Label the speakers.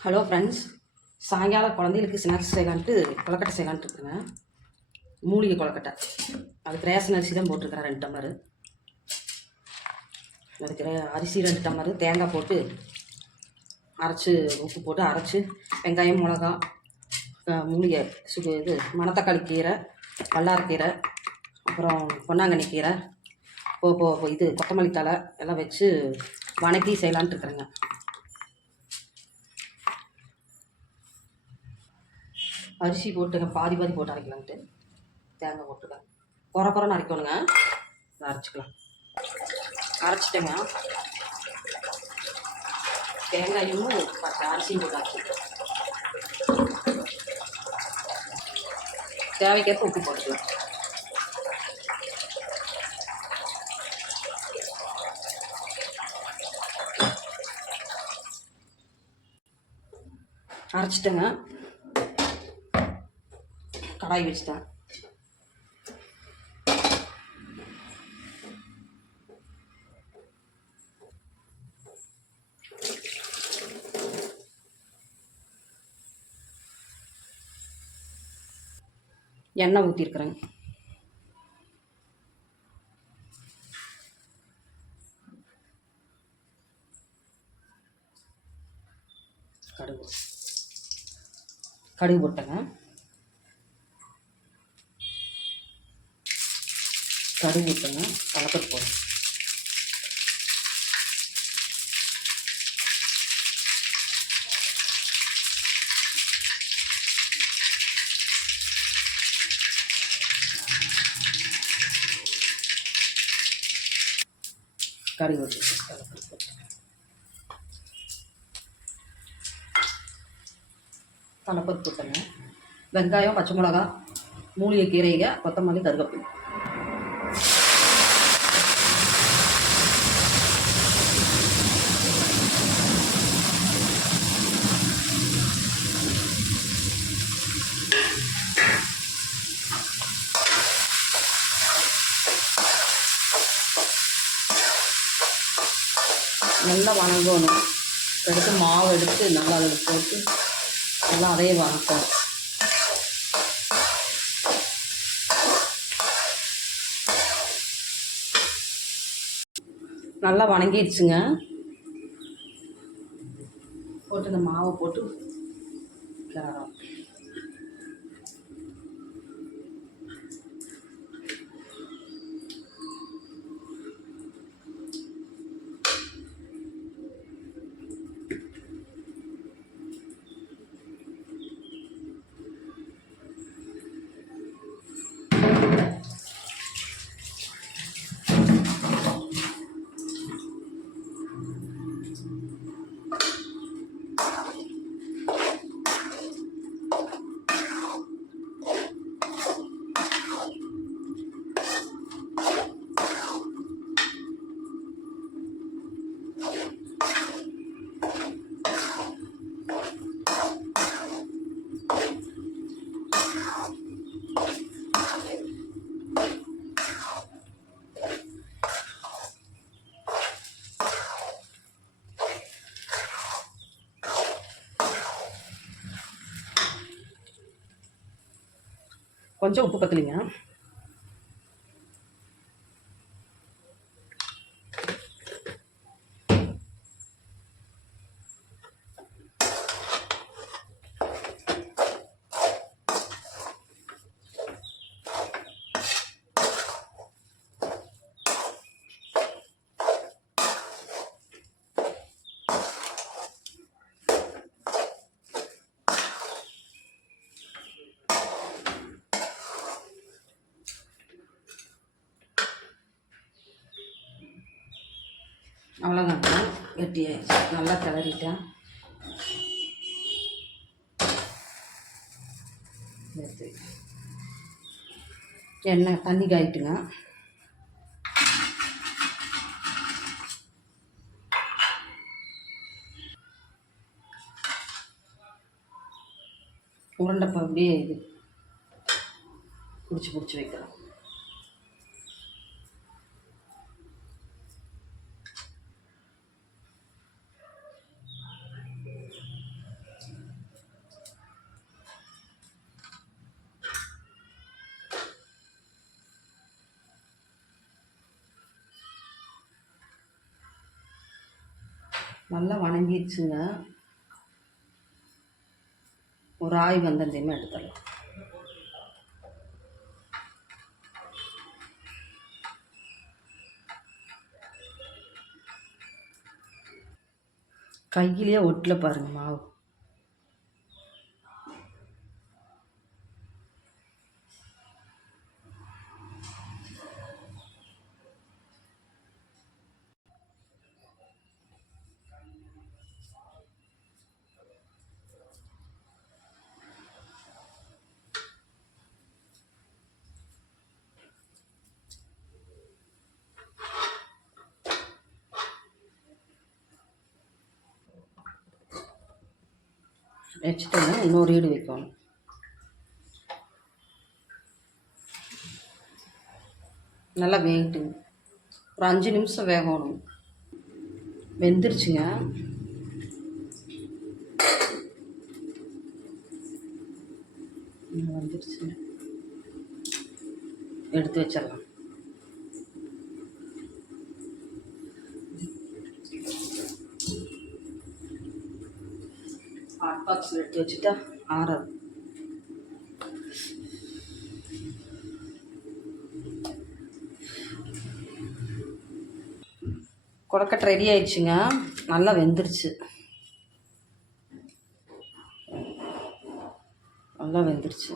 Speaker 1: Hello friends சாயங்காலம் குழந்தைகளுக்கு snacks செய்யலான்ட்டு kozhukattai செய்யலான்ட்டு இருக்குங்க மூலிகை கொலக்கட்டை அதுக்கு ரேஷன் அரிசி தான் போட்டிருக்கிறேன் ரெண்டு டம்ளர். அதுக்கு அரிசி ரெண்டு டம்ளர் தேங்காய் போட்டு அரைச்சி உப்பு போட்டு அரைச்சி வெங்காயம் மிளகா மூலிகை சுகு இது மணத்தக்காளி கீரை வல்லாரக்கீரை அப்புறம் பொன்னாங்கண்ணி கீரை போ இது கொத்தமல்லி தலை எல்லாம் வச்சு வணக்கி செய்யலான்ட்டு இருக்கிறேங்க. அரிசி போட்டுங்க பாதி பாதி போட்டு அரைக்கலான்ட்டு. தேங்காய் போட்டுக்கலாம் குறை குறைன்னு அரைக்கணுங்க. அரைச்சிக்கலாம். அரைச்சிட்டேங்க. தேங்காயும் பத்து அரிசியும் போட்டு அரைச்சிட்டேன். தேவைக்கேற்ப உப்பு போட்டுக்கலாம். அரைச்சிட்டேங்க. கடாய் வச்சுட்டேன் எண்ணெய் ஊற்றிருக்குறேங்க கடுகு. கடுகு போட்டேங்க கடுகு ஊற்றுங்க கலப்பத்து போகிறோம் கடுகு ஊற்றி தலைப்பருப்பு போட்டுங்க வெங்காயம் பச்சை மிளகா மூலிகை கீரைங்க கொத்தமல்லி கருவேப்பிலை நல்லா வணங்கணும். எடுத்து மாவு எடுத்து நல்லா அதில் போட்டு நல்லா அதையே வணக்கணும். நல்லா வணங்கிடுச்சுங்க. போட்டு இந்த மாவை போட்டு கிளறோம் கொஞ்சம் உப்பு பத்தலைங்க அவ்வளோதான் வெட்டி நல்லா கிளறிட்டேன். எடுத்து எண்ணெய் தண்ணி காயிட்டுங்க. உருண்டைப்பா அப்படியே இது பிடிச்சி பிடிச்சி வைக்கலாம் நல்லா வணங்கிடுச்சுங்க. ஒரு ஆய் வந்தந்தையுமே எடுத்துடலாம். கையிலேயே ஒட்டில் பாருங்க மாவு. வச்சுட்டோம்னா இன்னொரு ஈடு வைக்கணும். நல்லா வேகட்டுங்க. ஒரு அஞ்சு நிமிஷம் வேகணும். வெந்துருச்சுங்க. வந்துருச்சுங்க. எடுத்து வச்சிடலாம். ஹாட் பாக்ஸில் எடுத்து வச்சுட்டா ஆறாது கொடக்கட்டை ரெடி ஆயிடுச்சுங்க. நல்லா வெந்துருச்சு. நல்லா வெந்துருச்சு.